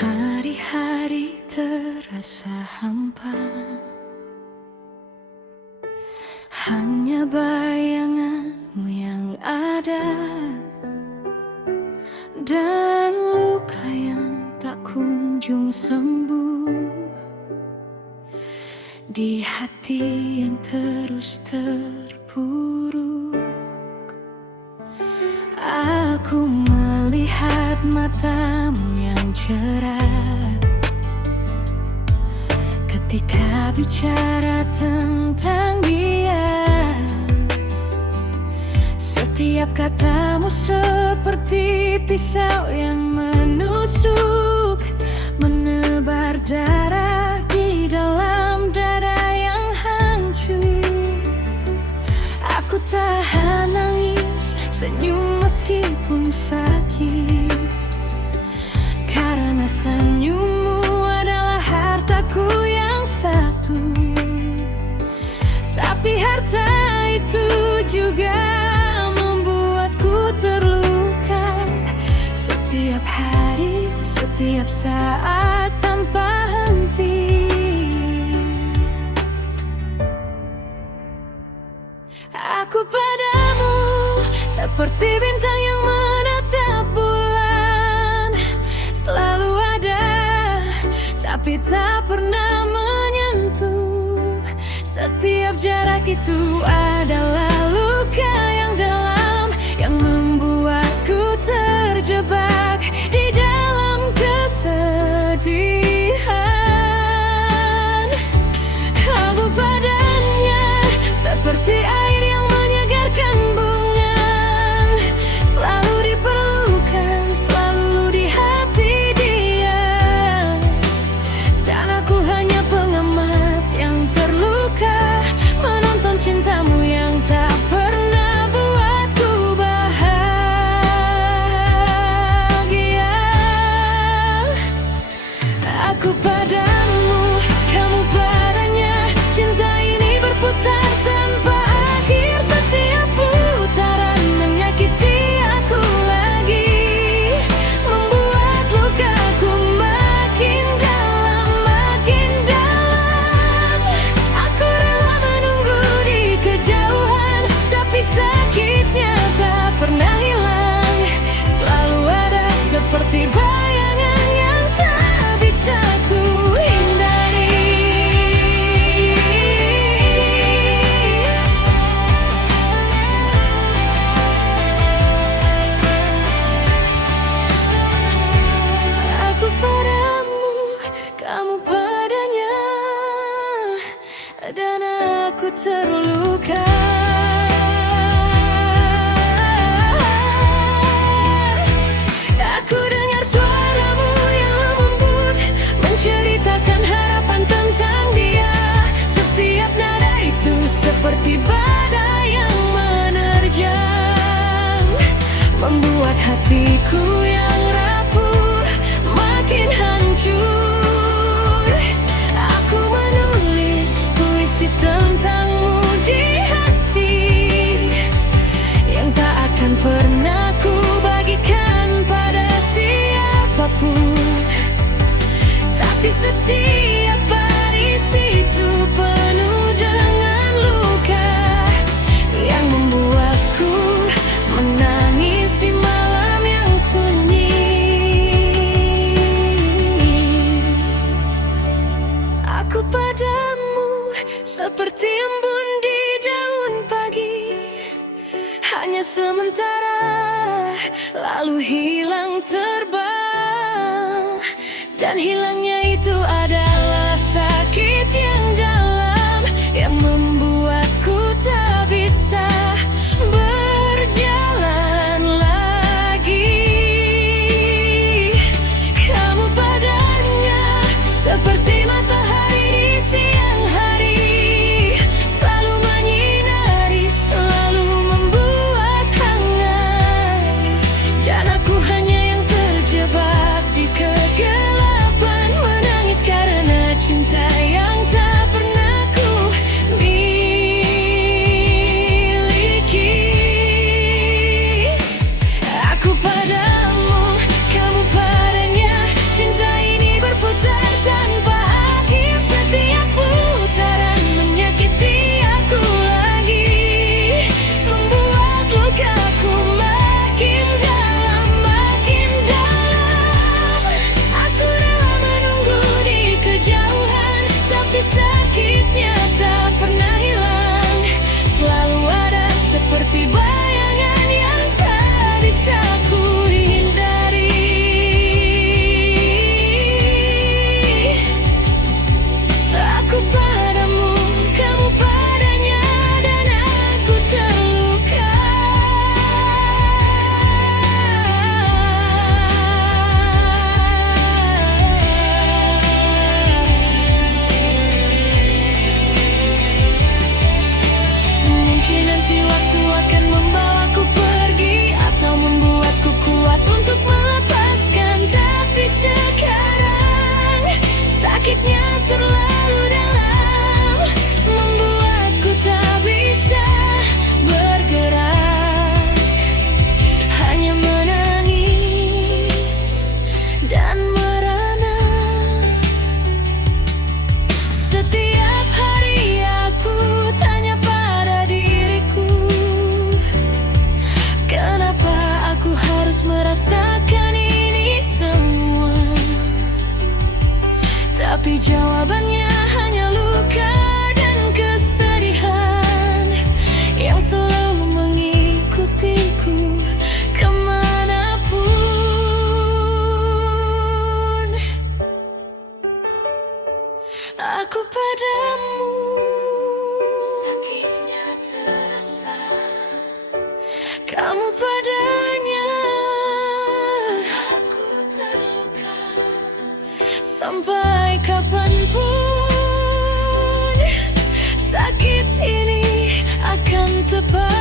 Hari-hari terasa hampa, hanya bayanganmu yang ada, dan luka yang tak kunjung sembuh di hati yang terus terpuruk. Aku melihat matamu yang cerah ketika bicara tentang dia. Setiap katamu seperti pisau yang menusuk, menebar darah di dalam dada yang hancur. Aku tahan nangis, senyum meskipun sakit, karena senyummu adalah hartaku yang satu. Tapi harta itu juga membuatku terluka setiap hari, setiap saat tanpa henti. Aku padamu seperti bintang yang menatap bulan, selalu ada tapi tak pernah menyentuh. Setiap jarak itu adalah luka yang dalam, yang membuatku terjebak di dalam kesedihan. Aku padanya seperti air yang menyegarkan bunga, selalu diperlukan, selalu di hati dia. Dan aku hanya pengamat yang terluka, menonton cintamu yang tak pernah buatku bahagia. Aku padamu, kamu padanya, cinta ini berputar tanpa akhir. Setiap putaran menyakiti aku lagi, membuat lukaku makin dalam, makin dalam. Aku rela menunggu di kejauhan, tapi sakitnya tak pernah hilang, selalu ada seperti bayangan yang tak bisa ku hindari. Aku padamu, kamu padanya, dan aku terluka. Aku dengar suaramu yang lembut, menceritakan harapan tentang dia. Setiap nada itu seperti badai yang menerjang, membuat hatiku yang rapuh makin hancur. Aku menulis puisi tentangmu di hati, yang tak akan pernah ku bagikan pada siapapun. Tapi setiap baris itu penuh dengan luka, yang membuatku menangis di malam yang sunyi. Aku padamu seperti embun di daun pagi, hanya sementara, lalu hilang terbang. Dan hilangnya itu adalah sakit yang dalam, yang membuatku tak bisa berjalan lagi. Kamu padanya seperti matahari di siang hari, selalu menyinari, selalu membuat hangat. Dan aku hanya yang terjebak di kegelapan, menangis karena dan merana. Setiap hari aku tanya pada diriku, kenapa aku harus merasakan ini semua? Tapi jawabannya hanya luka dan kesedihan yang selalu mengikutiku kemanapun aku padamu. Sakitnya terasa, kamu padanya. Aku terluka. Sampai kapanpun sakit ini akan tepat.